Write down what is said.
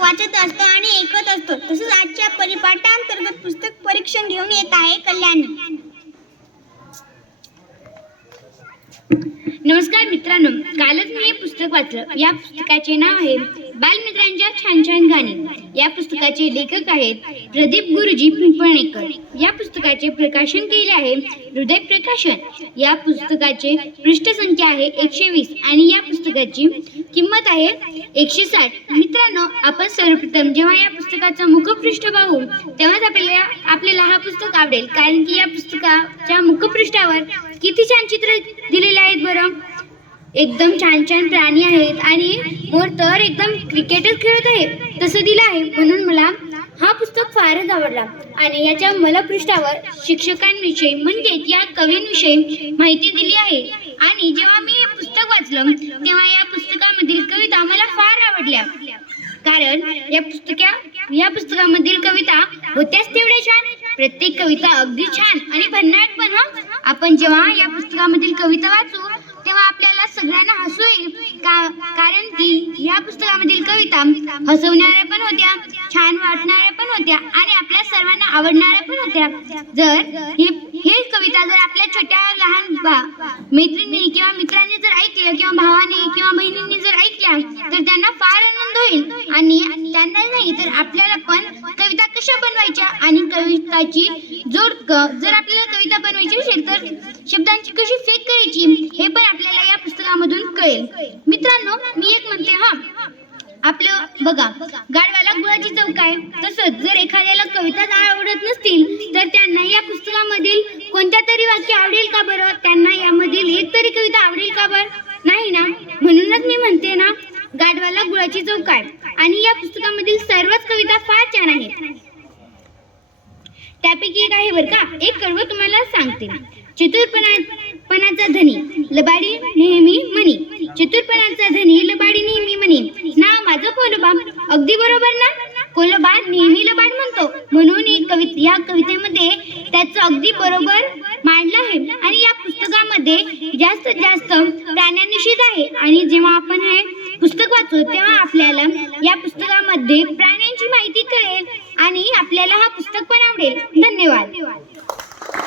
वाचत असतो आणि ऐकत असतो. तसंच आजच्या परिपाठांतर्गत पुस्तक परीक्षण घेऊन येत आहे कल्याणी. नमस्कार मित्रांनो, कालच मी हे पुस्तक वाचलं. या पुस्तकाचे नाव आहे बालमित्रांच्या छान छान गाणी. या पुस्तकाचे लेखक आहेत प्रदीप गुरुजी पिंपळनेकर. या पुस्तकाचे प्रकाशन केले आहे हृदय प्रकाशन. या पुस्तकाचे पृष्ठसंख्या आहे 120 आणि या पुस्तकाची किंमत आहे 160. मित्रांनो, आपण सर्वप्रथम जेव्हा या पुस्तकाचं मुखपृष्ठ पाहू तेव्हाच आपल्याला हा पुस्तक आवडेल, कारण की या पुस्तकाच्या मुखपृष्ठावर किती छान चित्र दिलेले आहेत बरं. एकदम छान छान प्राणी आहेत आणि मोर तर एकदम क्रिकेटच खेळत आहे तसं दिलं आहे. म्हणून मला हा पुस्तक फारच आवडला. आणि याच्या मलपृष्ठावर शिक्षकांविषयी म्हणजेच या कवींविषयी माहिती दिली आहे. आणि जेव्हा मी हे पुस्तक वाचलं तेव्हा या पुस्तकामधील कविता मला फार आवडल्या, कारण या पुस्तकामधील कविता होत्याच तेवढ्या छान. प्रत्येक कविता अगदी छान आणि भन्नाट पण. आपण जेव्हा या पुस्तकामधील कविता वाचू तेव्हा आपल्याला सगळ्यांना हसू येईल, कारण की या पुस्तकामधील कविता हसवणाऱ्या पण होत्या, छान वाटणाऱ्या पण होत्या आणि आपल्या सर्वांना आवडणाऱ्या पण होत्या. जर हे कविता जर आपल्या छोट्या लहान मैत्रिणी किंवा मित्रांनी जर ऐकलं किंवा भावाने किंवा बहिणींनी जर ऐकल्या तर त्यांना फार आनंद होईल. आणि त्यांना नाही तर आपल्याला पण कविता कशा बनवायच्या आणि कविताची जोड जर आपल्याला कविता बनवायची असेल तर शब्दांची कशी फेक करायची हे पण आपल्याला या पुस्तकामधून कळेल. मित्रांनो, मी एक म्हणते, आपलं बघा, गाढवाला गुळाची चव काय. तसंच जर एखाद्याला कविताच आवडत नसतील तर त्यांना या पुस्तकामधील कोणत्या तरी वाक्य आवडेल का बरं? त्यांना यामधील एक तरी कविता आवडेल का बरं? नाही ना. म्हणूनच मी म्हणते ना, गाढवाला गुळाची चव काय. आणि या पुस्तकामधील सर्वच कविता फार छान आहेत. त्यापैकी एक आहे बरं का, एक कडवं तुम्हाला सांगते. चतुरपणाचा धनी लबाडी नेहमी म्हणी. चतुरपणाचा धनी लबाडी नेहमी म्हणी. नाव माझं कोलोबा. अगदी बरोबर ना. कोलोबा नेहमी लबाड म्हणतो, म्हणून या कवितेमध्ये त्याचं अगदी बरोबर मांडलं आहे. आणि या पुस्तकामध्ये जास्तीत जास्त प्राण्यांविषयीच आहे. आणि जेव्हा आपण हे पुस्तक वाचू तेव्हा आपल्याला